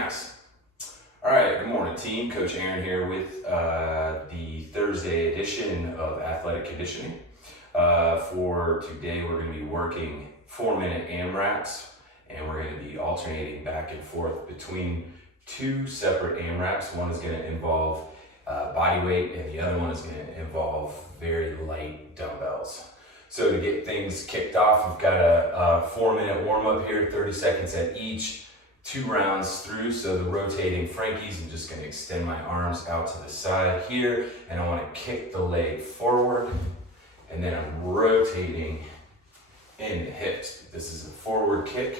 Nice. All right, good morning team. Coach Aaron here with the Thursday edition of Athletic Conditioning. For today, we're going to be working 4-minute AMRAPs, and we're going to be alternating back and forth between two separate AMRAPs. One is going to involve body weight, and the other one is going to involve very light dumbbells. So to get things kicked off, we've got a 4-minute warm-up here, 30 seconds at each, 2 rounds through. So the rotating Frankies, I'm just going to extend my arms out to the side here, and I want to kick the leg forward, and then I'm rotating in the hips. This is a forward kick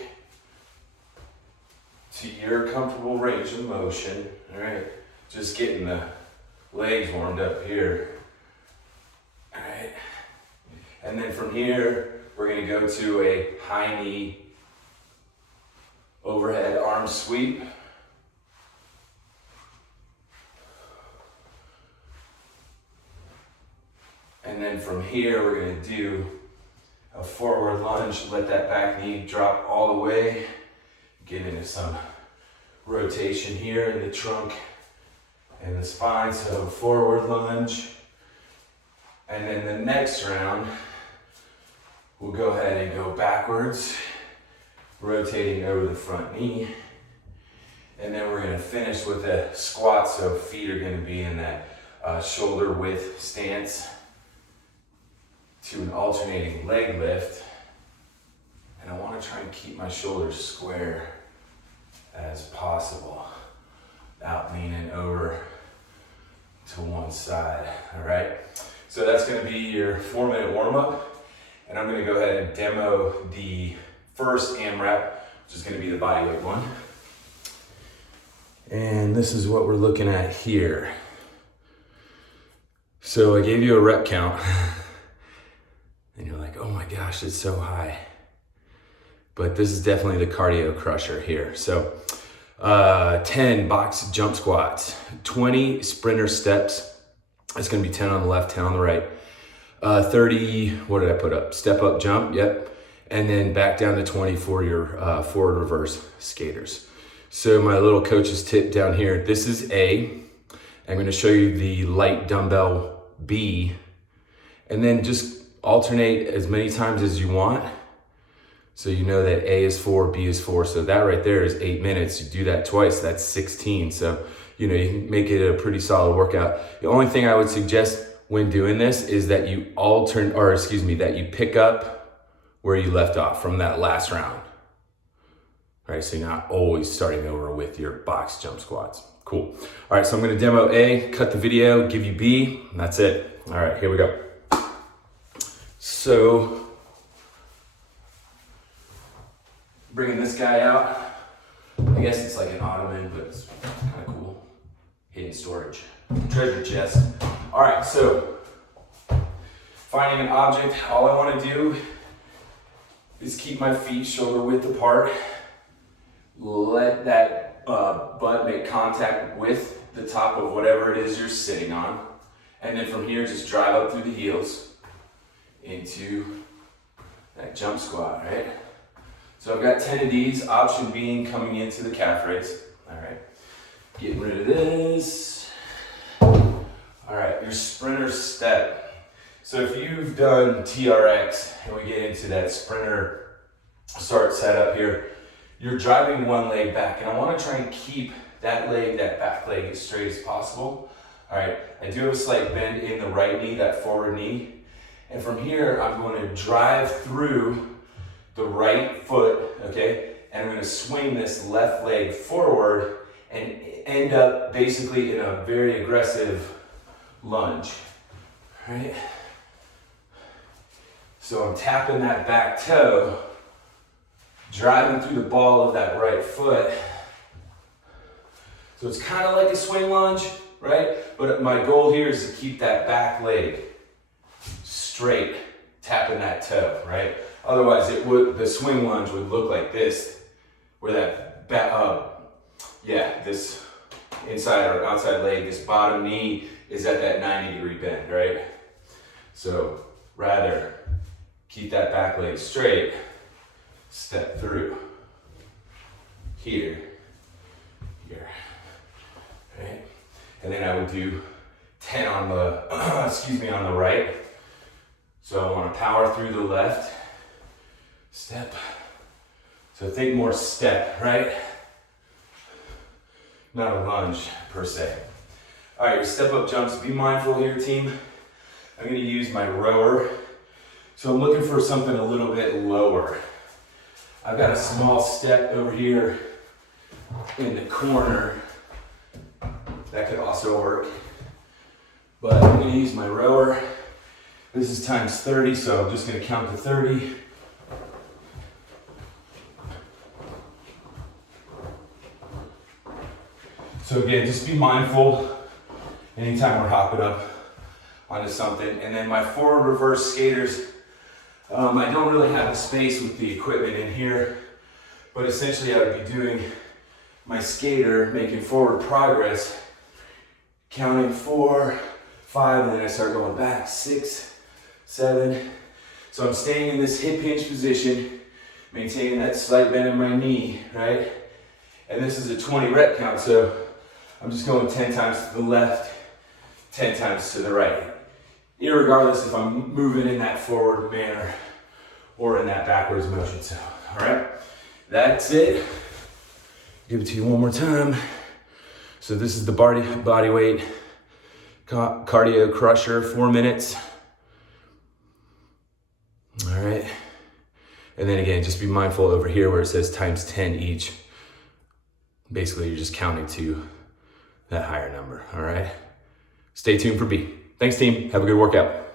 to your comfortable range of motion. All right, just getting the legs warmed up here. All right, and then from here, we're going to go to a high knee overhead arm sweep. And then from here, we're going to do a forward lunge. Let that back knee drop all the way. Get into some rotation here in the trunk and the spine. So forward lunge. And then the next round, we'll go ahead and go backwards, rotating over the front knee. And then we're going to finish with a squat. So feet are going to be in that shoulder width stance to an alternating leg lift. And I want to try and keep my shoulders square as possible without leaning over to one side. All right, so that's going to be your 4-minute warm-up, and I'm going to go ahead and demo the first AMRAP, which is going to be the bodyweight one. And this is what we're looking at here. So I gave you a rep count and you're like, oh my gosh, it's so high. But this is definitely the cardio crusher here. So 10 box jump squats, 20 sprinter steps. It's gonna be 10 on the left, 10 on the right. 30, what did I put up? Step up jump, yep. And then back down to 20 for your forward reverse skaters. So my little coach's tip down here, this is A. I'm gonna show you the light dumbbell B, and then just alternate as many times as you want. So you know that A is 4, B is 4. So that right there is 8 minutes. You do that twice, that's 16. So, you know, you can make it a pretty solid workout. The only thing I would suggest when doing this is that you that you pick up where you left off from that last round. All right, so you're not always starting over with your box jump squats. Cool. All right, so I'm gonna demo A, cut the video, give you B, and that's it. All right, here we go. So, bringing this guy out. I guess it's like an ottoman, but it's kind of cool. Hidden storage, treasure chest. All right, so finding an object. All I want to do is keep my feet shoulder width apart. Let that butt make contact with the top of whatever it is you're sitting on. And then from here, just drive up through the heels into that jump squat, right? So I've got 10 of these, option being coming into the calf raise. All right, getting rid of this. All right, your sprinter step. So if you've done TRX and we get into that sprinter start setup here, you're driving one leg back, and I want to try and keep that leg, that back leg, as straight as possible. All right, I do have a slight bend in the right knee, that forward knee. And from here, I'm going to drive through the right foot, okay? And I'm going to swing this left leg forward and end up basically in a very aggressive lunge, right? So I'm tapping that back toe, driving through the ball of that right foot. So it's kind of like a swing lunge, right? But my goal here is to keep that back leg straight, tapping that toe, right? Otherwise, the swing lunge would look like this, where that this inside or outside leg, this bottom knee is at that 90-degree bend, right? So rather keep that back leg straight, step through here, And then I would do 10 on the, on the right. So I want to power through the left, step. So think more step, right? Not a lunge per se. All right, your step up jumps, be mindful here, team. I'm gonna use my rower. So I'm looking for something a little bit lower. I've got a small step over here in the corner. That could also work. But I'm gonna use my rower. This is times 30, so I'm just gonna count to 30. So again, just be mindful anytime we're hopping up onto something. And then my forward reverse skaters, I don't really have a space with the equipment in here, but essentially I would be doing my skater, making forward progress, counting 4, 5, and then I start going back, 6, 7. So I'm staying in this hip hinge position, maintaining that slight bend in my knee, right? And this is a 20 rep count, so I'm just going 10 times to the left, 10 times to the right. Irregardless if I'm moving in that forward manner or in that backwards motion. So, all right, that's it. Give it to you one more time. So this is the body weight cardio crusher, 4 minutes. All right. And then again, just be mindful over here where it says times 10 each. Basically, you're just counting to that higher number, all right? Stay tuned for B. Thanks, team. Have a good workout.